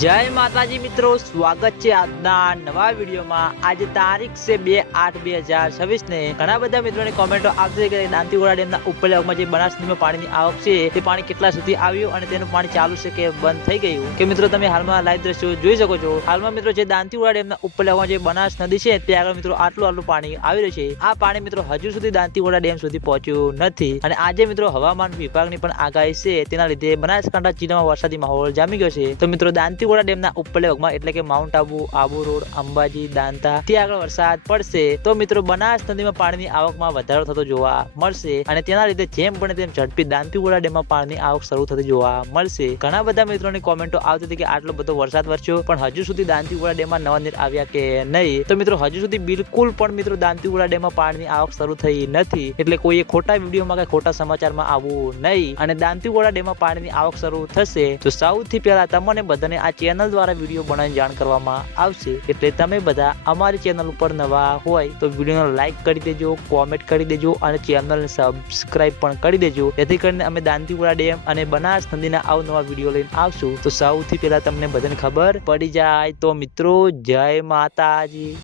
જય માતાજી મિત્રો, સ્વાગત છે આજના નવા વિડીયોમાં। આજે તારીખ છે 2/8/2026 ને ઘણા બધા મિત્રોની કોમેન્ટો આવતી કે દાંતીવાડા ડેમના ઉપરલા ભાગમાં જે બનાસ નદીમાં પાણીની આવક છે તે પાણી કેટલા સુધી આવ્યું અને તેનું પાણી ચાલુ છે કે બંધ થઈ ગયું કે મિત્રો તમે હાલમાં લાઈવ દ્રશ્યો જોઈ શકો છો। હાલમાં મિત્રો જે દાંતીવાડા ડેમના ઉપરલા ભાગમાં જે બનાસ નદી છે ત્યાં આગળ મિત્રો આટલું પાણી આવી રહ્યું છે। આ પાણી મિત્રો હજુ સુધી દાંતીવાડા ડેમ સુધી પહોંચ્યું નથી અને આજે મિત્રો હવામાન વિભાગની પણ આગાહી છે, તેના લીધે બનાસકાંઠા જિલ્લામાં વરસાદી માહોલ જામી ગયો છે। તો મિત્રો દાંતીવાડા ડેમના ઉપરલા ભાગમાં એટલે કે માઉન્ટ આબુ રોડ, અંબાજી, દાંતા ત્યાં આગળ વરસાદ પડશે તો મિત્રો બનાસ નદીમાં પાણીની આવકમાં વધારો થતો જોવા મળશે અને તેના લીધે જેમ બને તેમ ઝડપી દાંતીવાડા ડેમમાં પાણીની આવક શરૂ થતી જોવા મળશે। ઘણા બધા મિત્રોની કોમેન્ટો આવતી હતી કે આટલો બધો વરસાદ વરસ્યો પણ હજુ સુધી દાંતીવાડા ડેમમાં નવા નીર આવ્યા કે નહીં। તો મિત્રો હજુ સુધી બિલકુલ પણ મિત્રો દાંતીવાડા ડેમમાં પાણીની આવક શરૂ થઈ નથી, એટલે કોઈએ ખોટા વિડીયોમાં કે ખોટા સમાચારમાં આવવું નહીં અને દાંતીવાડા ડેમમાં પાણીની આવક શરૂ થશે તો સૌથી પહેલા તમને બધાને આ ચેનલ દ્વારા વિડીયો બનાવીને જાણ કરવામાં આવશે। એટલે તમે બધા અમારી ચેનલ ઉપર નવા હોય તો વિડીયોને લાઈક કરી દેજો, કોમેન્ટ કરી દેજો અને ચેનલને સબસ્ક્રાઇબ પણ કરી દેજો, જેથી કરીને અમે દાંતીવાડા ડેમ અને બનાસ નદીના અવનવા વિડીયો લઈને આવશું તો સૌથી પહેલા તમને બધાને ખબર પડી જાય। તો મિત્રો જય માતાજી।